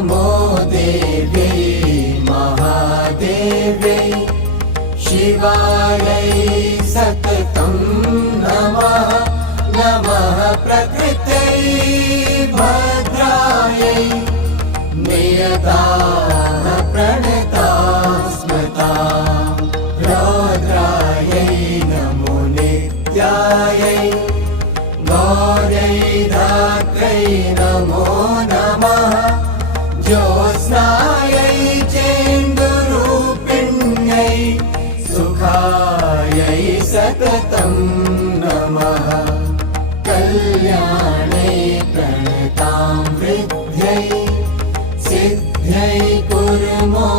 नमो देव्यै महादेव्यै शिवायै सततं नमः नमः प्रकृत्यै भद्रायै नियताः प्रणताः स्मृताः रौद्रायै नमो नित्यायै गौर्यै धात्र्यै नमो नमः ज्योत्स्नायै चेन्दुरूपिण्यै सुखायै सततं नमः कल्याणै प्रणतां वृद्ध्यै सिद्ध्यै कुर्मो